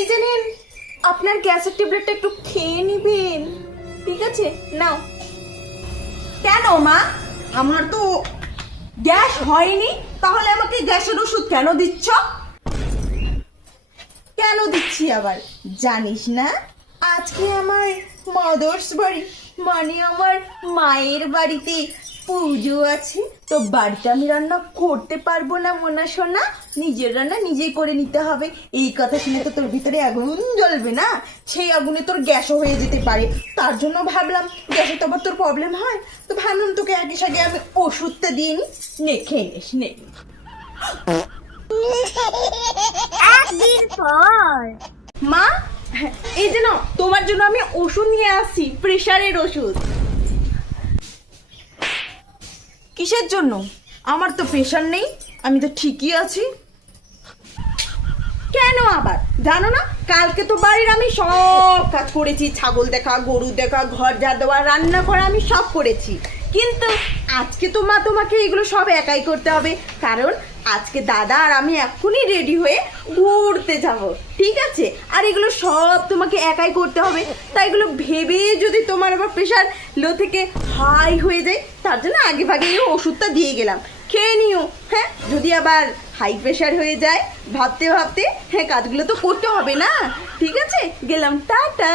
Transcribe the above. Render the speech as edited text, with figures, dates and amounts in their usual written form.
এই যে নিন, আপনার গ্যাসের ট্যাবলেটটা একটু খেয়ে নিবেন, ঠিক আছে? নাও। কেন মা, আমার তো গ্যাস হয়নি, তাহলে আমাকে গ্যাসের ওষুধ কেন দিচ্ছ? কেন দিচ্ছি আবার জানিস না? আজকে আমার মাদার্স বাড়ি, মানে আমার মায়ের বাড়িতে পুজো আছে, তো বাড়িতে আমি রান্না করতে পারবো না মোনা সোনা, নিজের রান্না নিজেই করে নিতে হবে। এই কথা শুনে তো তোর ভিতরে আগুন জ্বলবে না? সেই আগুনে তোর গ্যাসও হয়ে যেতে পারে, তার জন্য ভাবলাম গ্যাসে তো আবার তোর প্রবলেম হয়, তো ভাবলাম তোকে আগে সাগে আমি ওষুধটা দিয়ে নি, নে খেয়ে নিস নে। একদিন পর মা, এই যে না, তোমার জন্য আমি ওষুধ নিয়ে আসছি, প্রেশারের ওষুধ। কিসের জন্য? আমার তো প্রেশার নেই, আমি তো ঠিকই আছি। কেন আবার জানো না, কালকে তো বাড়ির আমি সব কাজ করেছি, ছাগল দেখা, গরু দেখা, ঘর ঝাড় দেওয়া, রান্না করা, আমি সব করেছি। কিন্তু আজকে তো মা তোমাকে এগুলো সব একাই করতে হবে, কারণ আজকে দাদা আর আমি এক্ষুনি রেডি হয়ে ঘুরতে যাব, ঠিক আছে? আর এগুলো সব তোমাকে একাই করতে হবে, তাই এগুলো ভেবে যদি তোমার আবার প্রেশার লো থেকে হাই হয়ে যায়, তার জন্য আগে ভাগে এই ওষুধটা দিয়ে গেলাম, খেয়ে নিও। হ্যাঁ, যদি আবার হাই প্রেশার হয়ে যায় ভাবতে ভাবতে, হ্যাঁ কাজগুলো তো করতে হবে না, ঠিক আছে? গেলাম, টাটা।